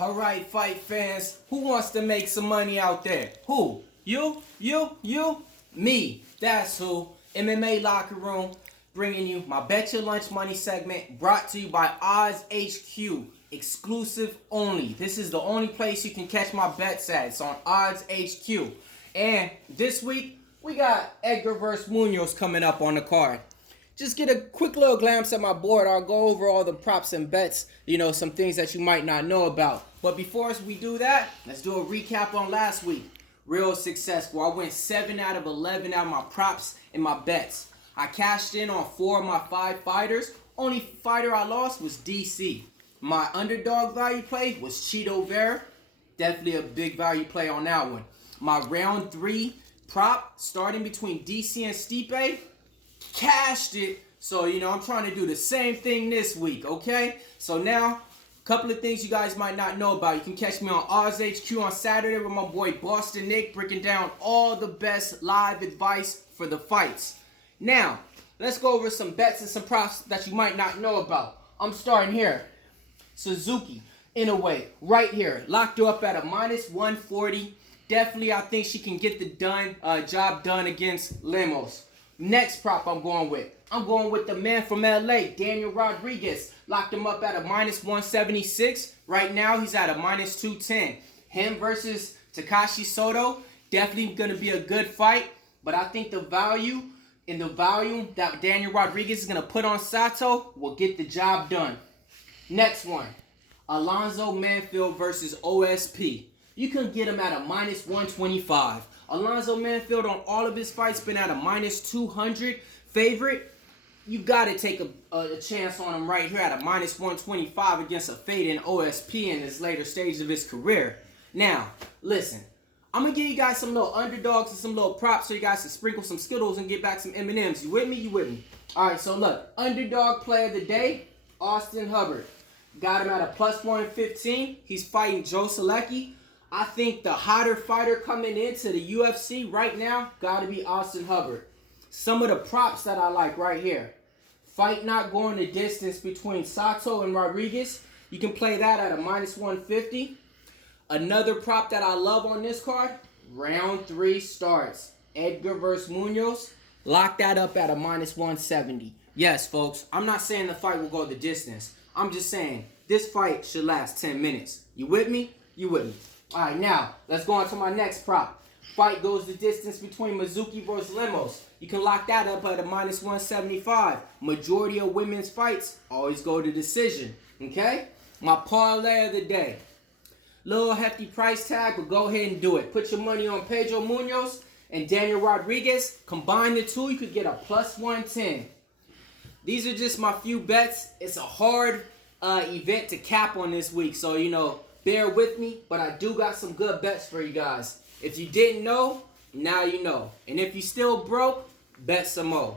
All right, fight fans, who wants to make some money out there? Who? You? Me. That's who. MMA Locker Room, bringing you my Bet Your Lunch Money segment, brought to you by Odds HQ. Exclusive only. This is the only place you can catch my bets at. It's on Odds HQ. And this week, we got Edgar versus Munhoz coming up on the card. Just get a quick little glance at my board. I'll go over all the props and bets, some things that you might not know about. But before we do that, let's do a recap on last week. Real successful. I went 7 out of 11 out of my props and my bets. I cashed in on 4 of my 5 fighters. Only fighter I lost was DC. My underdog value play was Cheeto Vera. Definitely a big value play on that one. My round 3 prop, starting between DC and Stipe, cashed it. So, I'm trying to do the same thing this week, okay? So now, a couple of things you guys might not know about. You can catch me on Odds HQ on Saturday with my boy Boston Nick, breaking down all the best live advice for the fights. Now, let's go over some bets and some props that you might not know about. I'm starting here. Suzuki, in a way, right here. Locked her up at a minus 140. Definitely, I think she can get the job done against Munhoz. Next prop I'm going with the man from LA, Daniel Rodriguez. Locked him up at a minus 176. Right now, he's at a minus 210. Him versus Takashi Soto, definitely going to be a good fight. But I think the value and the volume that Daniel Rodriguez is going to put on Sato will get the job done. Next one, Alonzo Manfield versus OSP. You can get him at a minus 125. Alonzo Manfield on all of his fights been at a minus 200 favorite. You got to take a chance on him right here at a minus 125 against a fading OSP in his later stage of his career. Now, listen, I'm going to give you guys some little underdogs and some little props so you guys can sprinkle some Skittles and get back some M&Ms. You with me? You with me? All right, so look, underdog play of the day, Austin Hubbard. Got him at a plus 115. He's fighting Joe Selecki. I think the hotter fighter coming into the UFC right now got to be Austin Hubbard. Some of the props that I like right here. Fight not going the distance between Sato and Rodriguez. You can play that at a minus 150. Another prop that I love on this card, round 3 starts. Edgar versus Munhoz. Lock that up at a minus 170. Yes, folks, I'm not saying the fight will go the distance. I'm just saying this fight should last 10 minutes. You with me? You with me? All right, now, let's go on to my next prop. Fight goes the distance between Mizuki versus Munhoz. You can lock that up at a minus 175. Majority of women's fights always go to decision, okay? My parlay of the day. Little hefty price tag, but go ahead and do it. Put your money on Pedro Munhoz and Daniel Rodriguez. Combine the two, you could get a plus 110. These are just my few bets. It's a hard event to cap on this week, so, bear with me, but I do got some good bets for you guys. If you didn't know, now you know. And if you still broke, bet some more.